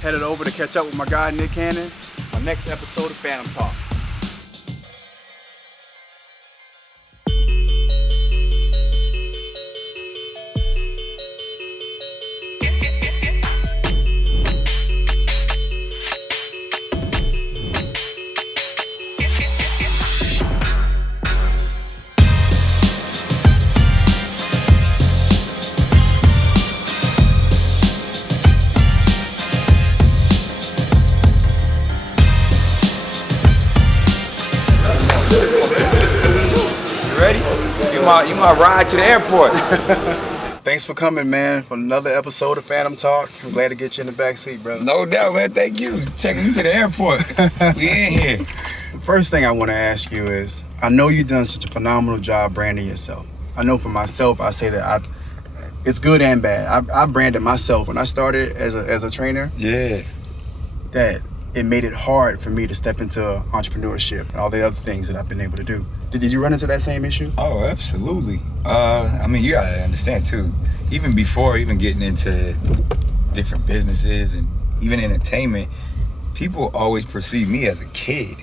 Headed over to catch up with my guy, Nick Cannon, on next episode of Phantom Talk. You my ride to the airport. Thanks for coming, man, for another episode of Phantom Talk. I'm glad to get you in the back seat, brother. No doubt, man. Thank you for taking me to the airport. We in here. First thing I want to ask you is, I know you've done such a phenomenal job branding yourself. I know for myself, I say that it's good and bad. I branded myself when I started as a trainer. Yeah. That it made it hard for me to step into entrepreneurship and all the other things that I've been able to do. Did you run into that same issue? Oh, absolutely. I mean, you gotta understand too, even before even getting into different businesses and even entertainment, people always perceive me as a kid.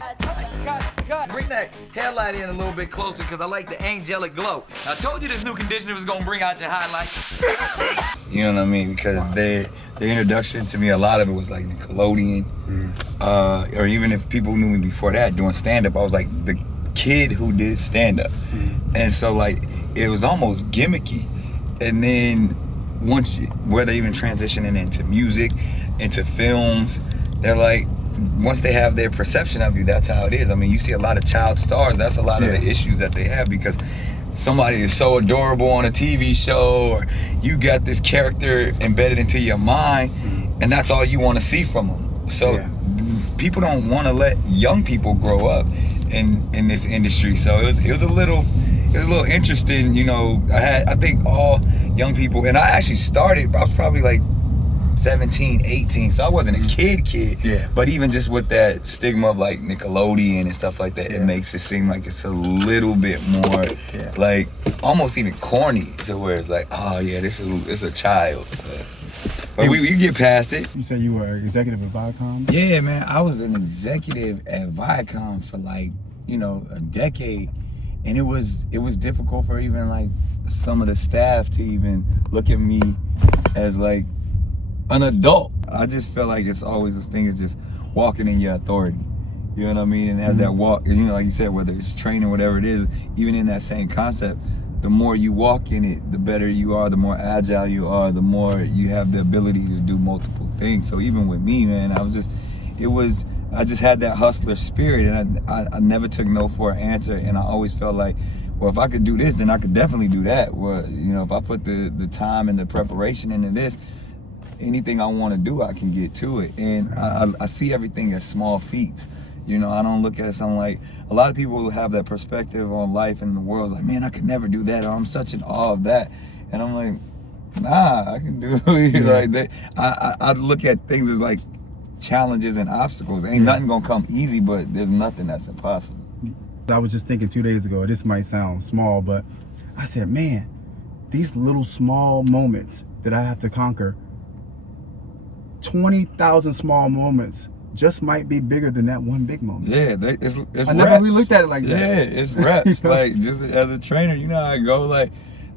God, bring that headlight in a little bit closer because I like the angelic glow. I told you this new conditioner was gonna bring out your highlights. You know what I mean? Because the introduction to me, a lot of it was like Nickelodeon, or even if people knew me before that doing stand-up, I was like the kid who did stand-up. And so like, it was almost gimmicky. And then whether even transitioning into music, into films, they're like, once they have their perception of you, that's how it is. I mean, you see a lot of child stars, that's a lot of the issues that they have because somebody is so adorable on a TV show or you got this character embedded into your mind and that's all you want to see from them. So people don't want to let young people grow up in this industry. So it was a little interesting, you know. I think all young people, and I actually started, I was probably like 17, 18, so I wasn't a kid. Yeah. But even just with that stigma of like Nickelodeon and stuff like that, it makes it seem like it's a little bit more like almost even corny to where it's like, oh yeah, it's a child. So. But you get past it. You said you were executive at Viacom? Yeah, man, I was an executive at Viacom for like, you know, a decade. And it was difficult for even like some of the staff to even look at me as like an adult. I just feel like it's always this thing is just walking in your authority. You know what I mean? And as that walk, you know, like you said, whether it's training, whatever it is, even in that same concept, the more you walk in it, the better you are, the more agile you are, the more you have the ability to do multiple things. So even with me, man, I just had that hustler spirit, and I never took no for an answer, and I always felt like, well, if I could do this, then I could definitely do that. Well, you know, if I put the time and the preparation into this, anything I want to do, I can get to it. And I see everything as small feats. You know, I don't look at it something like, a lot of people have that perspective on life and the world's like, man, I could never do that, or I'm such in awe of that. And I'm like, nah, I can do like that. I look at things as like challenges and obstacles. Ain't nothing gonna come easy, but there's nothing that's impossible. I was just thinking 2 days ago, this might sound small, but I said, man, these little small moments that I have to conquer, 20,000 small moments just might be bigger than that one big moment. Yeah, it's I never really looked at it like that. Yeah, it's reps. Like, just as a trainer, you know how I go, like,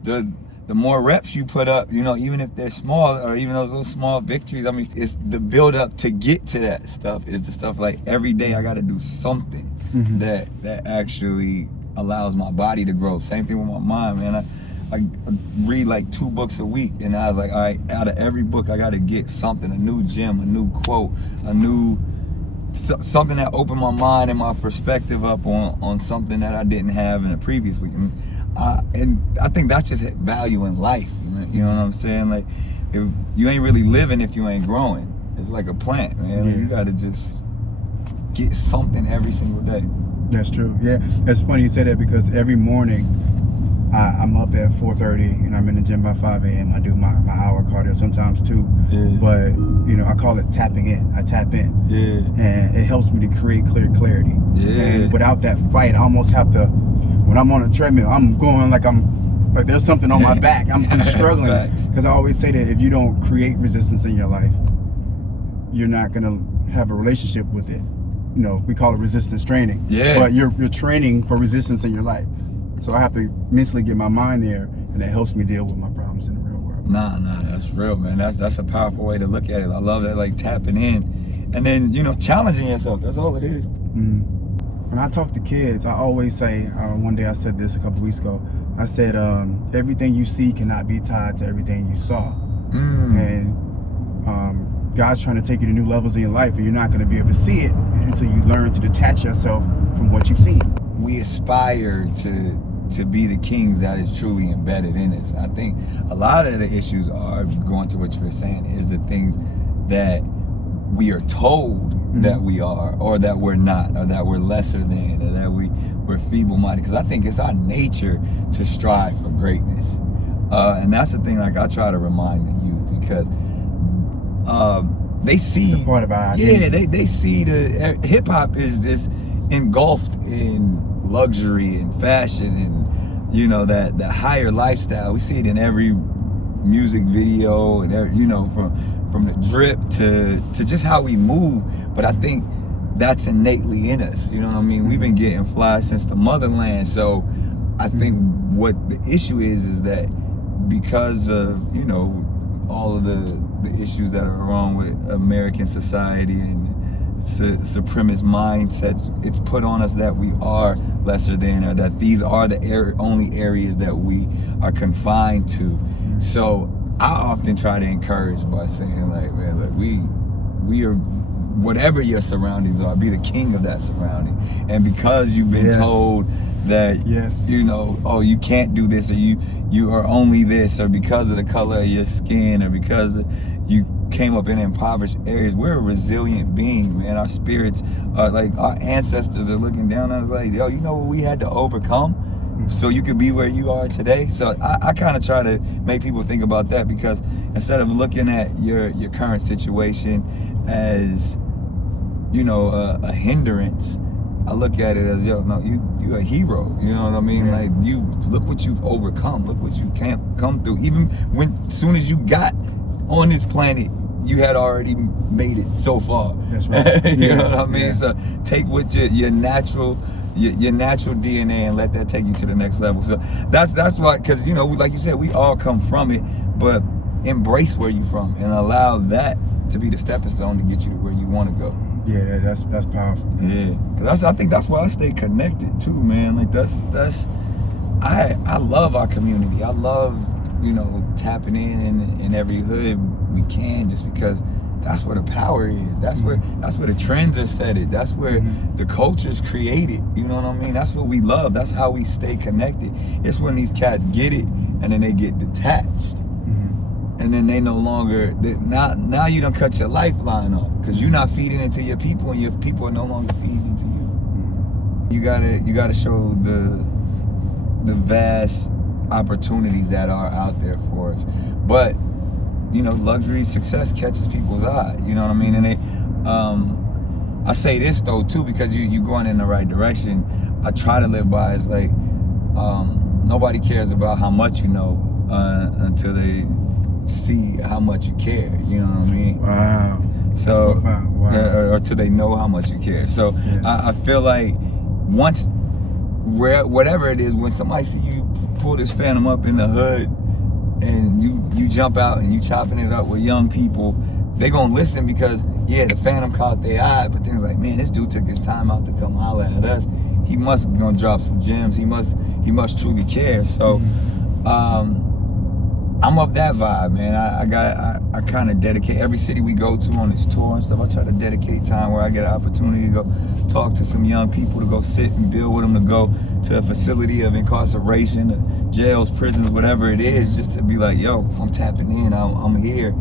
the more reps you put up, you know, even if they're small, or even those little small victories, I mean, it's the build up to get to that stuff. Is the stuff like every day I got to do something that actually allows my body to grow. Same thing with my mind, man. I read like 2 books a week, and I was like, all right, out of every book, I got to get something, a new gem, a new quote, something that opened my mind and my perspective up on something that I didn't have in the previous week. And I think that's just value in life. You know what I'm saying? Like, if you ain't really living if you ain't growing. It's like a plant, man. Like, you got to just get something every single day. That's true. Yeah, it's funny you say that because every morning I'm up at 4:30 and I'm in the gym by 5 a.m. I do my hour cardio, sometimes 2. But you know, I call it tapping in. I tap in. And it helps me to create clarity. And without that fight, I almost have to, when I'm on a treadmill, I'm going like there's something on my back. I'm struggling. Because I always say that if you don't create resistance in your life, you're not gonna have a relationship with it. You know, we call it resistance training. Yeah. But you're training for resistance in your life. So I have to mentally get my mind there, and it helps me deal with my problems in the real world. Nah, that's real, man. That's a powerful way to look at it. I love that, like tapping in, and then challenging yourself. That's all it is. Mm-hmm. When I talk to kids, I always say, one day I said this a couple weeks ago, I said, everything you see cannot be tied to everything you saw. And God's trying to take you to new levels in your life, and you're not going to be able to see it until you learn to detach yourself from what you've seen. We aspire to be the kings that is truly embedded in us. I think a lot of the issues are, going to what you were saying, is the things that we are told that we are, or that we're not, or that we're lesser than, or that we're feeble-minded. Because I think it's our nature to strive for greatness, and that's the thing. Like, I try to remind the youth, because they see, it's a part of our identity. yeah, they see the hip hop is just engulfed in luxury and fashion, and that higher lifestyle. We see it in every music video, and from the drip to just how we move. But I think that's innately in us. You know what I mean? We've been getting fly since the motherland. So I think what the issue is that because of all of the issues that are wrong with American society and supremacist mindsets, it's put on us that we are lesser than, or that these are the only areas that we are confined to. So I often try to encourage by saying, like, man, look, we are, whatever your surroundings are, be the king of that surrounding. And because you've been told that, oh, you can't do this, or you are only this, or because of the color of your skin, or because you came up in impoverished areas, we're a resilient being, man. Our spirits are like, our ancestors are looking down on us like, yo, you know what we had to overcome so you could be where you are today. So I kind of try to make people think about that, because instead of looking at your current situation as a hindrance, I look at it as, yo, no, you a hero. You know what I mean? Like, you look what you've overcome, look what you can't come through. Even as soon as you got on this planet, you had already made it so far. That's right. You know what I mean? So take what your natural DNA and let that take you to the next level. So that's why, because like you said, we all come from it, but embrace where you're from and allow that to be the stepping stone to get you to where you want to go. Yeah, that's powerful. Yeah, because I think that's why I stay connected too, man. Like, I love our community. I love tapping in every hood we can, just because that's where the power is. That's where the trends are set. That's where the culture's created. You know what I mean? That's what we love. That's how we stay connected. It's when these cats get it and then they get detached, and then they no longer. Now you done cut your lifeline off, because you're not feeding into your people, and your people are no longer feeding into you. You gotta show the vast opportunities that are out there for us, but luxury success catches people's eye. You know what I mean? And I say this though too, because you going in the right direction. I try to live by is like, nobody cares about how much you know until they see how much you care. You know what I mean? Wow. So, wow. or till they know how much you care. So I feel like once, whatever it is, when somebody see you pull this Phantom up in the hood, and you jump out and you chopping it up with young people, they gonna listen, because the Phantom caught their eye, but then it's like, man, this dude took his time out to come holler at us. He must gonna drop some gems. He must truly care. So I'm of that vibe, man. I kind of dedicate every city we go to on this tour and stuff. I try to dedicate time where I get an opportunity to go talk to some young people, to go sit and build with them, to go to a facility of incarceration, jails, prisons, whatever it is, just to be like, yo, I'm tapping in, I'm here,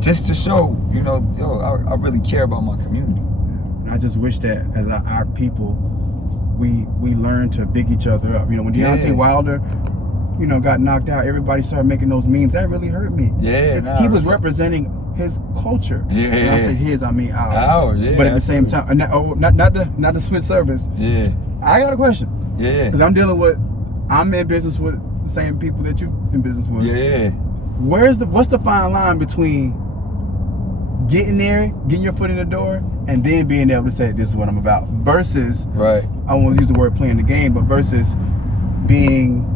just to show, I really care about my community. And I just wish that as our people, we learn to big each other up. When Deontay Wilder, got knocked out, everybody started making those memes. That really hurt me. He was representing his culture. When I say his, I mean ours. But at the same time, not the switch service. I got a question. Because I'm in business with the same people that you in business with. What's the fine line between getting there, getting your foot in the door, and then being able to say, this is what I'm about. Versus, Right. I won't use the word playing the game, but versus being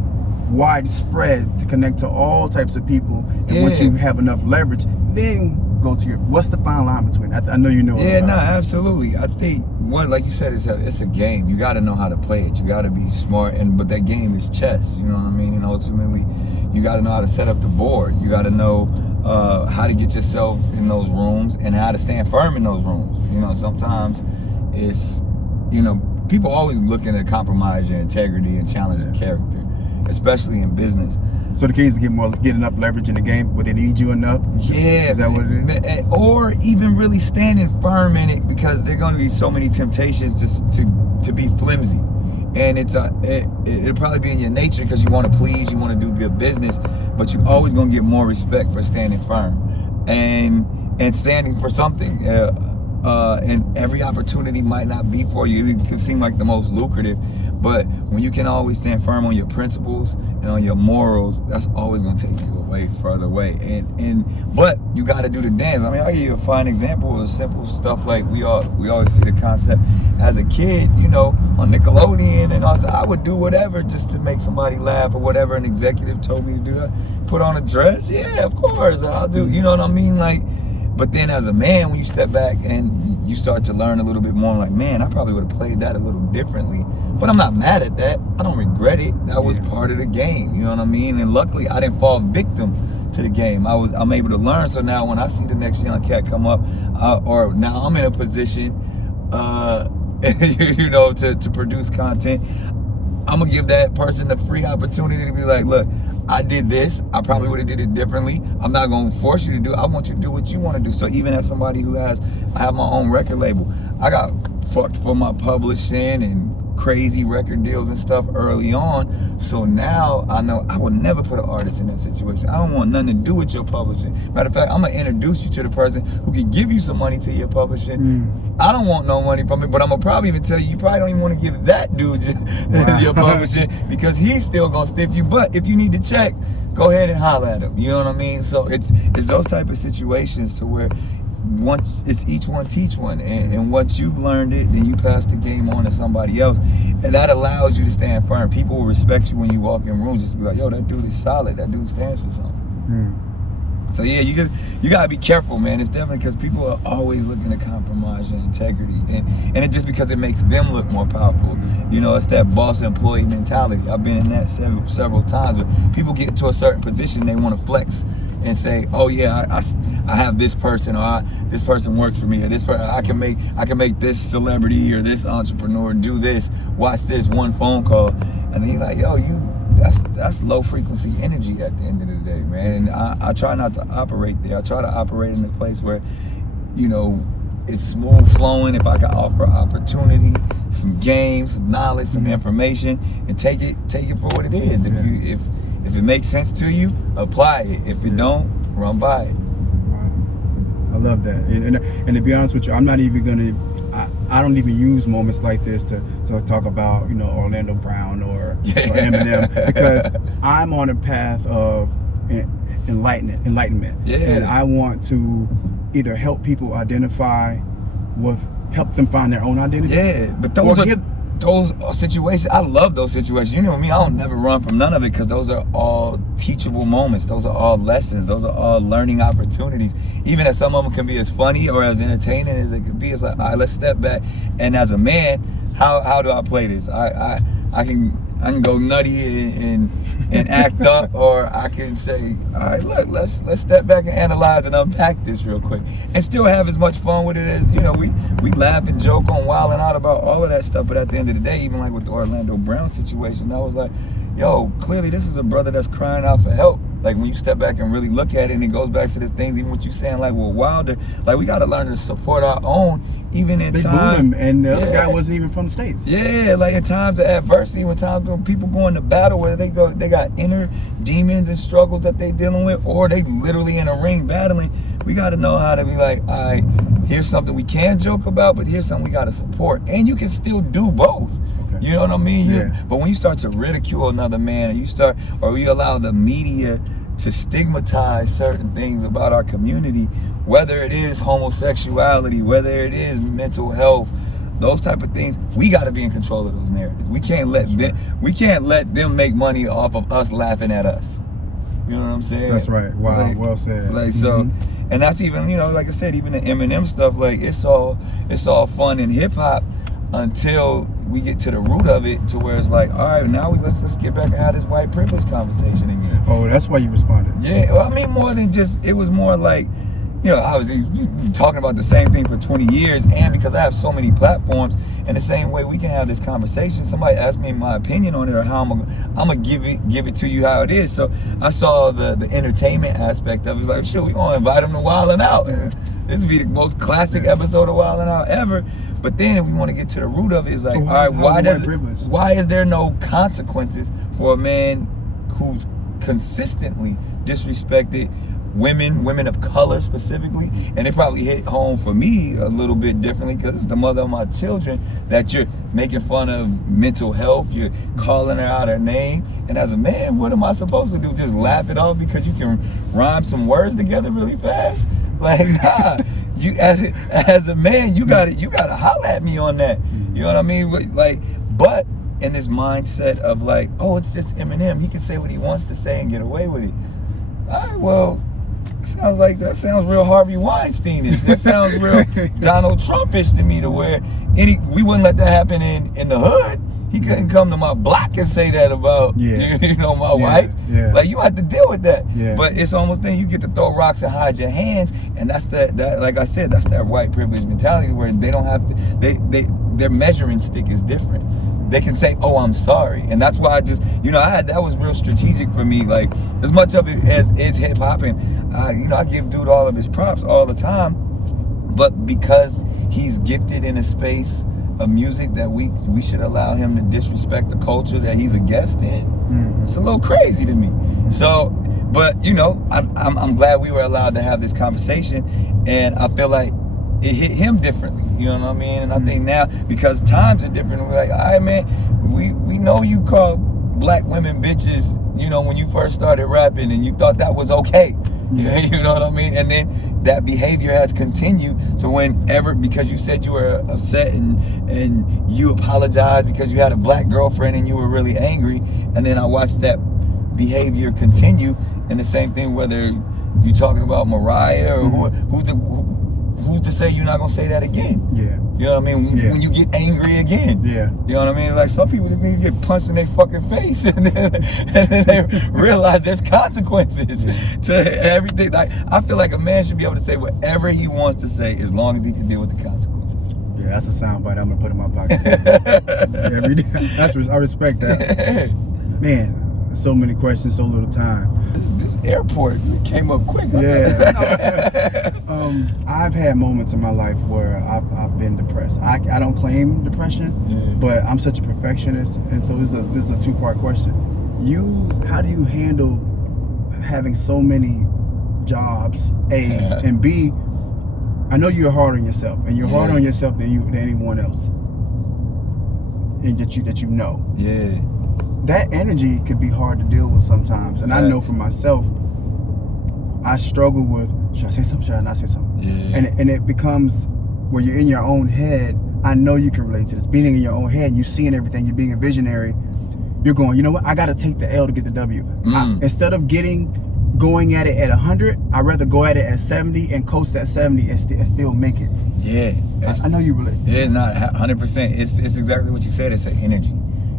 widespread to connect to all types of people. And once you have enough leverage, then go to your, what's the fine line between? I know you know. Yeah, no, absolutely. I think one, like you said, it's a game. You got to know how to play it. You got to be smart, but that game is chess. You know what I mean? And ultimately, you got to know how to set up the board. You got to know how to get yourself in those rooms and how to stand firm in those rooms. You know, sometimes it's, you know, people always looking to compromise your integrity and challenge your character, especially in business. So the key is to get enough leverage in the game, but they need you enough. Yeah, is that what it is? Or even really standing firm in it, because there are going to be so many temptations to be flimsy, and it'll probably be in your nature because you want to please, you want to do good business, but you're always going to get more respect for standing firm and standing for something. And every opportunity might not be for you. It can seem like the most lucrative, but when you can always stand firm on your principles and on your morals, that's always going to take you further away. But you got to do the dance. I mean, I'll give you a fine example of simple stuff like we always see the concept as a kid, you know, on Nickelodeon, and I would do whatever just to make somebody laugh or whatever an executive told me to do. Put on a dress, yeah, of course I'll do. You know what I mean? Like. But then as a man, when you step back and you start to learn a little bit more, like, man, I probably would have played that a little differently. But I'm not mad at that. I don't regret it. That was part of the game. You know what I mean? And luckily, I didn't fall victim to the game. I'm able to learn. So now when I see the next young cat come up, or now I'm in a position, you know, to produce content, I'm gonna give that person the free opportunity to be like, look, I did this. I probably would have did it differently. I'm not gonna force you to do it. I want you to do what you want to do. So even as somebody I have my own record label, I got fucked for my publishing and crazy record deals and stuff early on. So now I know I would never put an artist in that situation. I don't want nothing to do with your publishing. Matter of fact, I'm gonna introduce you to the person who can give you some money to your publishing. I don't want no money from it, but I'm gonna probably even tell you probably don't even want to give that dude your publishing, because he's still gonna stiff you. But if you need to check, go ahead and holler at him. You know what I mean? So it's those type of situations to where once it's each one teach one, and once you've learned it, then you pass the game on to somebody else, and that allows you to stand firm. People will respect you when you walk in rooms. Just be like, yo, that dude is solid. That dude stands for something. So yeah, you gotta be careful, man. It's definitely because people are always looking to compromise your integrity, and it just because it makes them look more powerful. You know, it's that boss employee mentality. I've been in that several times where people get to a certain position, they want to flex and say, oh yeah, I have this person, or this person works for me, or this person, I can make this celebrity or this entrepreneur do this. Watch this one phone call, and then you're like, yo, that's low frequency energy at the end of the day, man. And I try not to operate there. I try to operate in a place where, you know, it's smooth flowing. If I can offer opportunity, some games, some knowledge, some information, and take it for what it is. If it makes sense to you, apply it. If it don't, run by it. Wow. I love that. And to be honest with you, I'm not even gonna. I don't even use moments like this to talk about, you know, Orlando Brown or Eminem, because I'm on a path of enlightenment. Yeah. And I want to either help people identify help them find their own identity. Yeah, but those situations, I love those situations. You know me, I don't never run from none of it, because those are all teachable moments. Those are all lessons. Those are all learning opportunities. Even as some of them can be as funny or as entertaining as it could be, it's like, all right, let's step back. And as a man, how do I play this? I can go nutty and act up, or I can say, all right, look, let's step back and analyze and unpack this real quick, and still have as much fun with it as, you know, we laugh and joke on Wild and Out about all of that stuff. But at the end of the day, even like with the Orlando Brown situation, I was like, yo, clearly this is a brother that's crying out for help. Like when you step back and really look at it, and it goes back to the things, even what you saying, like with Wilder, like we got to learn to support our own, even in They time. booed him, and the other guy wasn't even from the States. Yeah, like in times of adversity, when people go into battle, where they got inner demons and struggles that they dealing with, or they literally in a ring battling. We got to know how to be like, all right, here's something we can joke about, but here's something we got to support, and you can still do both. Okay. You know what I mean? Yeah. But when you start to ridicule another man, or you allow the media to stigmatize certain things about our community, whether it is homosexuality, whether it is mental health, those type of things. We got to be in control of those narratives. We can't let them make money off of us laughing at us. You know what I'm saying? That's right. Wow, Like, well said. Like so, and that's even, you know, like I said, even the Eminem stuff. Like it's all fun in hip hop until we get to the root of it, to where it's like, all right, now let's get back and have this white privilege conversation again. Oh, that's why you responded. Yeah, well, I mean, more than just, it was more like, you know, obviously talking about the same thing for 20 years, and because I have so many platforms, in the same way we can have this conversation. Somebody asked me my opinion on it, or how I'm gonna give it to you how it is. So I saw the entertainment aspect of it. It's like, shit, we gonna invite them to Wildin' Out. Yeah. This would be the most classic episode of Wildin' Out ever. But then if we want to get to the root of it, it's like, So all right, why is there no consequences for a man who's consistently disrespected women of color specifically? And it probably hit home for me a little bit differently, because it's the mother of my children that you're making fun of mental health, you're calling her out her name. And as a man, what am I supposed to do? Just laugh it off because you can rhyme some words together really fast? Like, nah. You as a man, you gotta holler at me on that. You know what I mean? Like, but in this mindset of like, oh, it's just Eminem, he can say what he wants to say and get away with it. All right, well, that sounds real Harvey Weinstein-ish. That sounds real Donald Trump-ish to me, to where we wouldn't let that happen in the hood. He couldn't come to my block and say that about my wife. Yeah. Like, you have to deal with that. Yeah. But it's almost then you get to throw rocks and hide your hands, and that's that like I said, that's that white privilege mentality where they don't have to. Their measuring stick is different. They can say, "Oh, I'm sorry," and that's why I just, that was real strategic for me. Like, as much of it as is hip hop, and I give dude all of his props all the time, but because he's gifted in a space of music that we should allow him to disrespect the culture that he's a guest in. It's a little crazy to me. So, but I'm glad we were allowed to have this conversation, and I feel like it hit him differently. You know what I mean? And I think now, because times are different, we're like, all right, man, we know you call black women bitches, when you first started rapping, and you thought that was okay. You know what I mean? And then that behavior has continued to whenever, because you said you were upset and you apologized because you had a black girlfriend and you were really angry. And then I watched that behavior continue. And the same thing, whether you talking about Mariah or who's to say you're not gonna say that again? Yeah. You know what I mean? When you get angry again. Yeah. You know what I mean? Like, some people just need to get punched in their fucking face, and then they realize there's consequences to everything. Like, I feel like a man should be able to say whatever he wants to say as long as he can deal with the consequences. Yeah, that's a soundbite I'm gonna put in my pocket. Every day. I respect that. Man, so many questions, so little time. This airport came up quick. Yeah. I've had moments in my life where I've been depressed. I don't claim depression, but I'm such a perfectionist, and so this is a two-part question. How do you handle having so many jobs, A, and B, I know you're hard on yourself, and you're harder on yourself than anyone else, and that you know. Yeah. That energy could be hard to deal with sometimes, and I know for myself, I struggle with, should I say something, should I not say something? Yeah. And it becomes where you're in your own head. I know you can relate to this. Being in your own head, you seeing everything, you're being a visionary, you're going, you know what, I got to take the L to get the W. Instead of going at it at 100, I'd rather go at it at 70 and coast at 70 and still make it. Yeah. I know you relate. Yeah, not 100%. It's exactly what you said. It's an energy.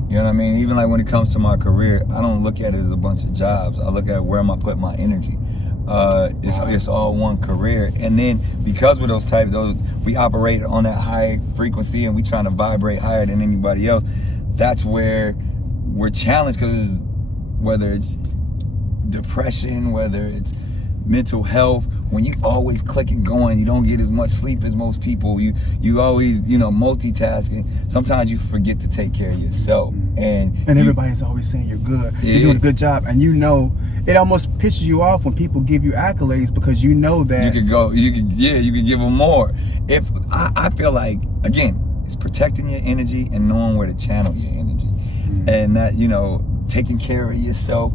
You know what I mean? Even like when it comes to my career, I don't look at it as a bunch of jobs. I look at where am I putting my energy. It's all one career. And then because we're we operate on that high frequency, and we trying to vibrate higher than anybody else. That's where we're challenged, because whether it's depression, whether it's mental health, when you always clicking going, you don't get as much sleep as most people, you always multitasking, sometimes you forget to take care of yourself, and everybody's always saying you're good, you're doing a good job, and it almost pisses you off when people give you accolades, because you know that you could give them more. If I feel like, again, it's protecting your energy and knowing where to channel your energy, and that taking care of yourself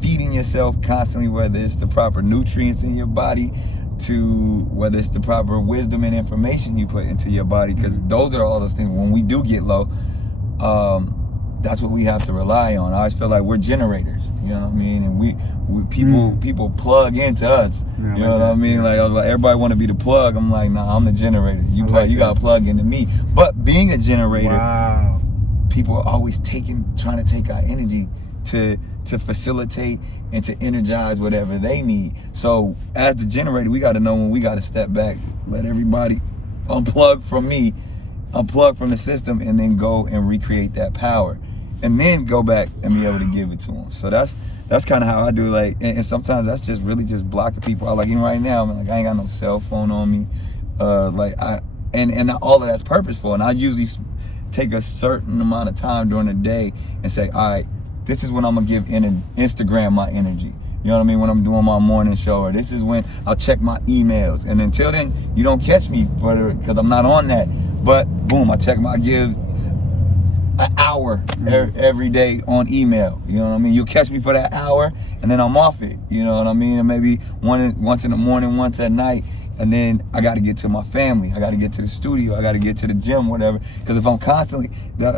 feeding yourself constantly, whether it's the proper nutrients in your body, to whether it's the proper wisdom and information you put into your body, because those are all those things. When we do get low, that's what we have to rely on. I always feel like we're generators, you know what I mean? And we people plug into us, Yeah, you know what I mean? Like I was like, everybody want to be the plug. I'm like, nah, I'm the generator. You got to plug into me. But being a generator, wow, people are always trying to take our energy to facilitate and to energize whatever they need. So as the generator, we got to know when we got to step back, let everybody unplug from me, unplug from the system, and then go and recreate that power, and then go back and be able to give it to them. So that's kind of how I do. Like, and sometimes that's just really just blocking people out. Like even right now, like I ain't got no cell phone on me. And all of that's purposeful. And I usually take a certain amount of time during the day and say, all right, this is when I'm gonna give Instagram my energy. You know what I mean? When I'm doing my morning show, or this is when I'll check my emails. And until then, you don't catch me because I'm not on that. But boom, I give an hour every day on email. You know what I mean? You'll catch me for that hour, and then I'm off it. You know what I mean? And maybe once in the morning, once at night. And then I got to get to my family. I got to get to the studio. I got to get to the gym, whatever. Because if I'm constantly,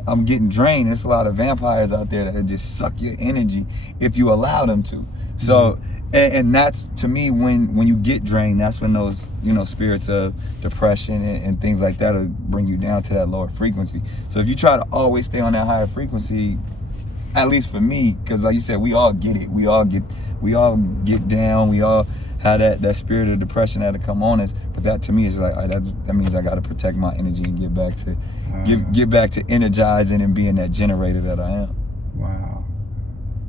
I'm getting drained. There's a lot of vampires out there that just suck your energy if you allow them to. So, and that's, to me, when you get drained, that's when those, spirits of depression and things like that will bring you down to that lower frequency. So if you try to always stay on that higher frequency, at least for me, because like you said, we all get it. We all get down. We all have that spirit of depression that'll come on us. But that, to me, is like, that means I got to protect my energy and get back to energizing and being that generator that I am. Wow.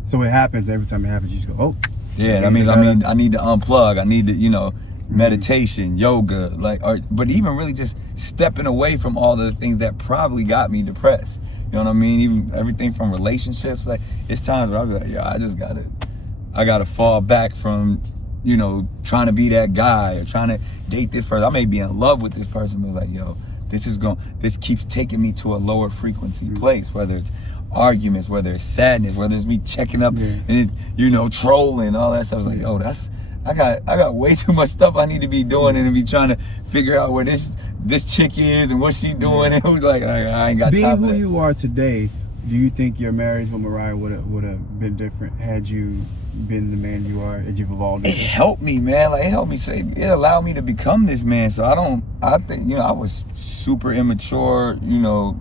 So it happens every time it happens. You just go, oh. Yeah, that means I need to unplug. I need to, meditation, yoga, but even really just stepping away from all the things that probably got me depressed. You know what I mean? Even everything from relationships. Like, it's times where I'll be like, yo, I gotta fall back from, trying to be that guy or trying to date this person. I may be in love with this person, but it's like, yo, this keeps taking me to a lower frequency place, whether it's arguments, whether it's sadness, whether it's me checking up and trolling, all that stuff. It's like, yo, I got way too much stuff I need to be doing and to be trying to figure out where this chick is and what she doing, and who's like, I ain't got time for that. Being who you are today, do you think your marriage with Mariah would have been different had you been the man you are, as you've evolved into? It helped me, man. Like, it allowed me to become this man. So I think, I was super immature,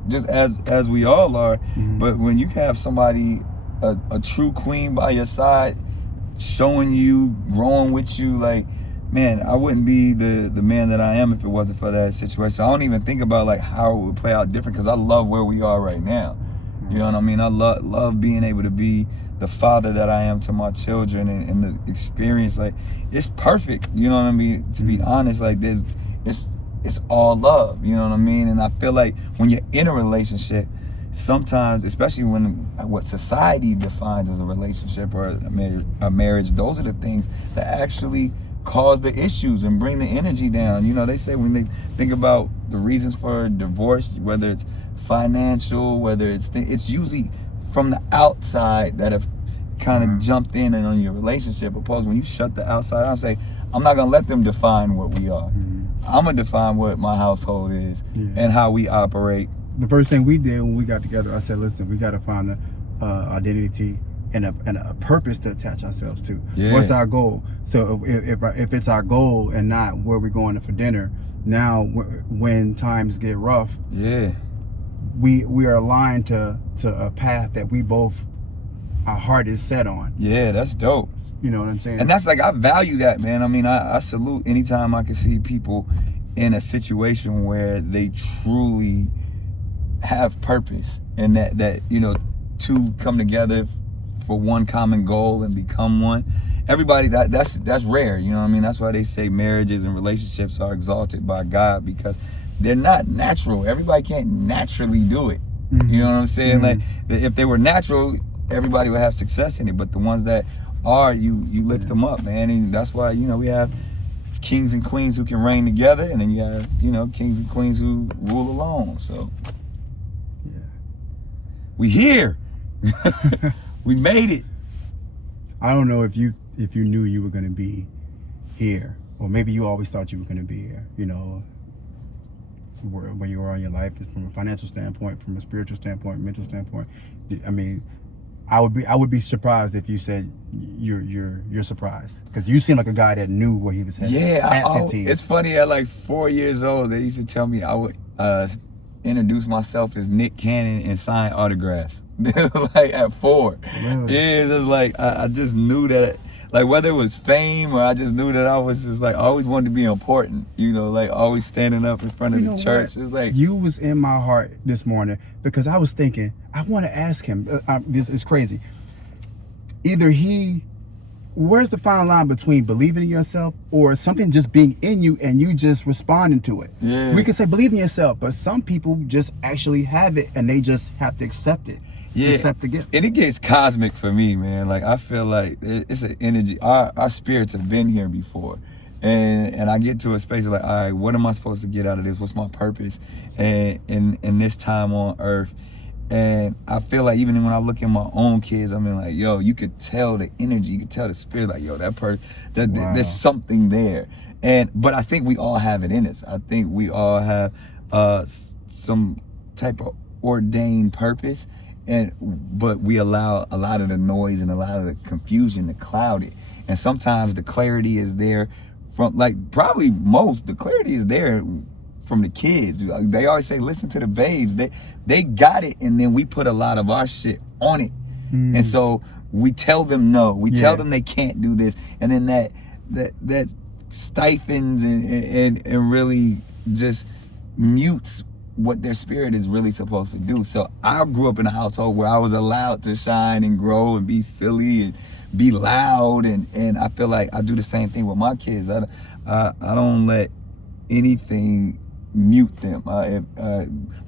just as we all are. But when you have somebody, a true queen by your side, showing you, growing with you, like, man, I wouldn't be the man that I am if it wasn't for that situation. I don't even think about like how it would play out different, because I love where we are right now. You know what I mean? I love being able to be the father that I am to my children, and the experience, like, it's perfect. You know what I mean? To be honest, like, it's all love. You know what I mean? And I feel like when you're in a relationship, sometimes, especially when what society defines as a relationship or a marriage, those are the things that actually cause the issues and bring the energy down. They say when they think about the reasons for divorce, whether it's financial, whether it's usually from the outside that have kind of jumped in and on your relationship, opposed when you shut the outside out and say, I'm not gonna let them define what we are. I'm gonna define what my household is and how we operate. The first thing we did when we got together, I said, listen, we got to find an identity and a purpose to attach ourselves to. What's our goal? So if it's our goal and not where we're going for dinner, now when times get rough, we are aligned to a path that we both, our heart is set on. Yeah, that's dope. You know what I'm saying? And that's like, I value that, man. I mean, I salute anytime I can see people in a situation where they truly have purpose, and that two come together for one common goal and become one. Everybody, that's rare. You know what I mean? That's why they say marriages and relationships are exalted by God, because they're not natural. Everybody can't naturally do it. You know what I'm saying? Like, if they were natural, everybody would have success in it. But the ones that are, you lift them up, man. And that's why, we have kings and queens who can reign together, and then you have, kings and queens who rule alone. So we here. We made it. I don't know if you knew you were going to be here, or maybe you always thought you were going to be here. You know, where you are in your life, from a financial standpoint, from a spiritual standpoint, mental standpoint. I mean, I would be surprised if you said you're surprised, because you seem like a guy that knew where he was headed. Yeah, at 15. It's funny. At like 4 years old, they used to tell me I would introduce myself as Nick Cannon and sign autographs. Like at 4. Really? Yeah, it's just like I just knew that, like whether it was fame or I just knew that I was just like, I always wanted to be important, you know, like always standing up in front of the church. It's like, you was in my heart this morning, because I was thinking, I want to ask him, this is crazy. Either where's the fine line between believing in yourself or something just being in you and you just responding to it? Yeah. We can say believe in yourself, but some people just actually have it and they just have to accept it. yeah, Accept the gift. and it gets cosmic for me, man. Like I feel like it's an energy. Our spirits have been here before, and I get to a space of like, all right, what am I supposed to get out of this? What's my purpose? And in this time on Earth. And I feel like even when I look at my own kids, I mean, like, yo, you could tell the energy, you could tell the spirit, like, yo, that person, Wow. there's something there. But I think we all have it in us. I think we all have some type of ordained purpose, but we allow a lot of the noise and a lot of the confusion to cloud it. And sometimes the clarity is there from, like, probably the clarity is there from the kids. They always say, listen to the babes. They got it, and then we put a lot of our shit on it. And so we tell them no. We tell them they can't do this, and then that stifles and really just mutes what their spirit is really supposed to do. So I grew up in a household where I was allowed to shine and grow and be silly and be loud, and I feel like I do the same thing with my kids. I don't let anything mute them.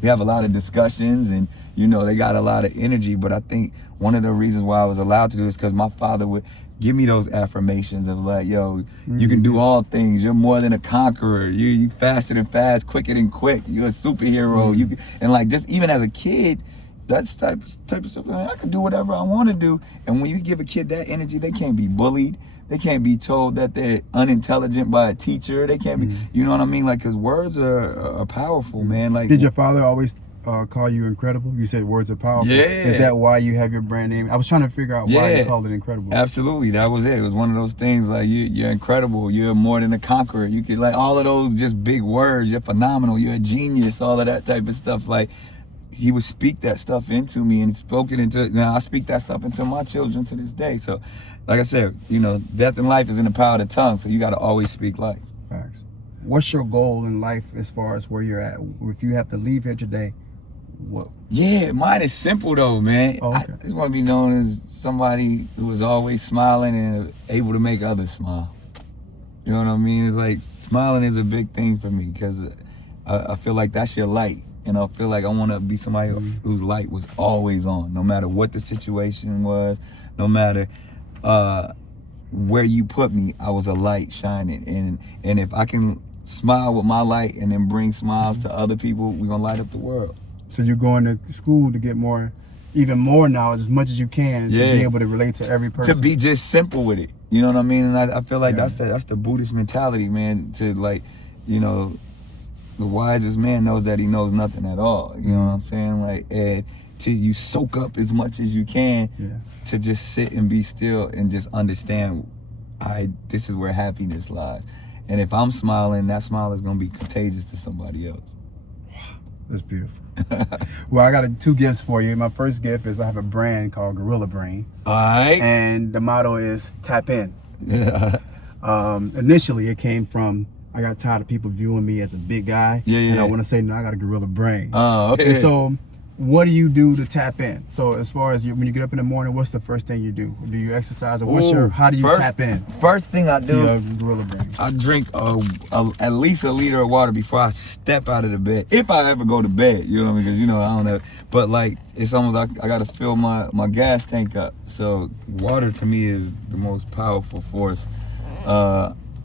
We have a lot of discussions, and you know, they got a lot of energy, but I think one of the reasons why I was allowed to do this because my father would give me those affirmations of like, yo, you can do all things, you're more than a conqueror, you faster than fast, quicker than quick, you're a superhero. You can, and like, just even as a kid, that's type of stuff, I can do whatever I want to do. And when you give a kid that energy, they can't be bullied. They can't be told that they're unintelligent by a teacher. They can't be, you know what I mean? Like, because words are powerful, man. Like, did your father always call you incredible? You said words are powerful. Yeah. Is that why you have your brand name? I was trying to figure out why you called it incredible. Absolutely, that was it. It was one of those things like, you're incredible. You're more than a conqueror. You could, like, all of those just big words. You're phenomenal. You're a genius. All of that type of stuff. Like, he would speak that stuff into me, and he spoke it into, now I speak that stuff into my children to this day. So, like I said, you know, death and life is in the power of the tongue, so you got to always speak life. Facts. What's your goal in life as far as where you're at? If you have to leave here today, what? Yeah, mine is simple though, man. Oh, okay. I just want to be known as somebody who is always smiling and able to make others smile. You know what I mean? It's like, smiling is a big thing for me, because I feel like that's your light. And I feel like I want to be somebody whose light was always on, no matter what the situation was, no matter where you put me, I was a light shining. And if I can smile with my light and then bring smiles to other people, we're going to light up the world. So you're going to school to get even more knowledge, as much as you can, to be able to relate to every person. To be just simple with it. You know what I mean? And I feel like that's the Buddhist mentality, man, to, like, you know, the wisest man knows that he knows nothing at all. You know what I'm saying? Like, and till you soak up as much as you can to just sit and be still and just understand, this is where happiness lies. And if I'm smiling, that smile is going to be contagious to somebody else. That's beautiful. Well, I got 2 gifts for you. My first gift is I have a brand called Gorilla Brain. All right. And the motto is tap in. Initially, it came from, I got tired of people viewing me as a big guy. And I want to say, no, I got a gorilla brain. Oh, okay. And so, what do you do to tap in? So, as far as when you get up in the morning, what's the first thing you do? Do you exercise, or how do you tap in? First thing I do, to your gorilla brain? I drink at least a liter of water before I step out of the bed. If I ever go to bed, you know what I mean? Because, you know, I don't know. But, like, it's almost like I got to fill my gas tank up. So, water to me is the most powerful force.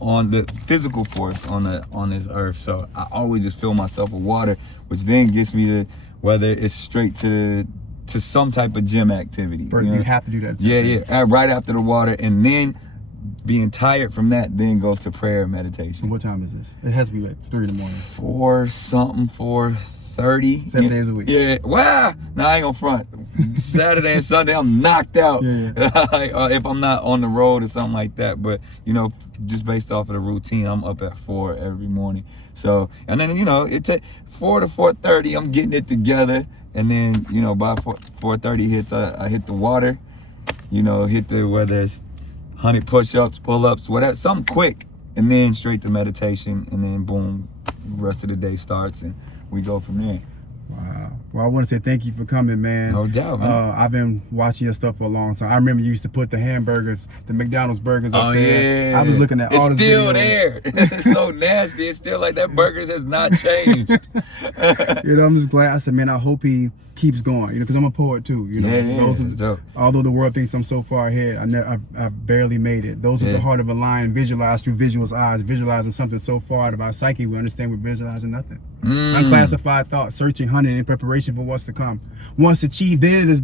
On the physical force on this earth. So I always just fill myself with water, which then gets me to, whether it's straight to to some type of gym activity. First, you have to do that. Yeah. Right after the water, and then being tired from that, then goes to prayer and meditation. And what time is this? It has to be like 3 in the morning. 4:30. 7 days a week. Yeah. Wow. Nah, I ain't gonna front. Saturday and Sunday, I'm knocked out. If I'm not on the road or something like that. But, you know, just based off of the routine, I'm up at 4 every morning. So, and then, you know, it takes 4 to 4:30, I'm getting it together. And then, you know, by 4:30 hits, I hit the water, you know, whether it's 100 push-ups, pull-ups, whatever, something quick. And then straight to meditation. And then boom, the rest of the day starts and we go from there. Wow. Well, I want to say thank you for coming, man. No doubt, man. I've been watching your stuff for a long time. I remember you used to put the hamburgers, the McDonald's burgers up there. Yeah. I was looking at all It's the still videos. there. It's so nasty. It's still like that burgers has not changed. You know, I'm just glad. I said, man, I hope he keeps going. You know, because I'm a poet too. You know, It's dope. although the world thinks I'm so far ahead, I've barely made it. Those at the heart of a lion visualize through visual's eyes, visualizing something so far out of our psyche, we understand we're visualizing nothing. Unclassified thought, searching, hunting in preparation for what's to come. Once achieved, then it is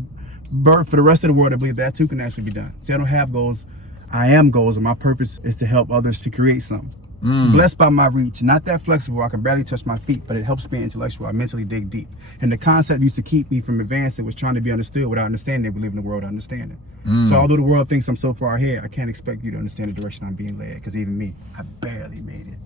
birth for the rest of the world to believe that too can actually be done. See, I don't have goals. I am goals, and my purpose is to help others to create something. Blessed by my reach, not that flexible, I can barely touch my feet, but it helps me intellectual. I mentally dig deep. And the concept used to keep me from advancing was trying to be understood without understanding. We live in the world of understanding. So although the world thinks I'm so far ahead, I can't expect you to understand the direction I'm being led, because even me, I barely made it.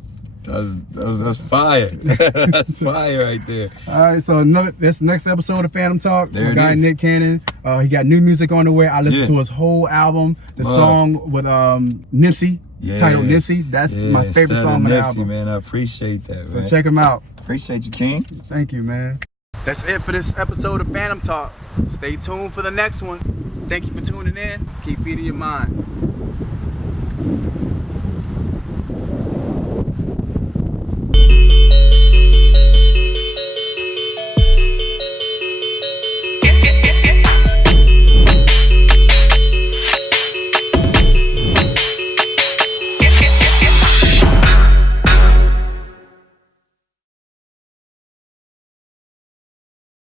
That's fire. That's fire right there. All right, so this next episode of Phantom Talk. There my it guy is. Nick Cannon. He got new music on the way. I listened to his whole album. The song with Nipsey, titled Nipsey. That's my favorite song on the Nipsey, album. Man, I appreciate that. So man. check him out. Appreciate you, King. Thank you, man. That's it for this episode of Phantom Talk. Stay tuned for the next one. Thank you for tuning in. Keep feeding your mind.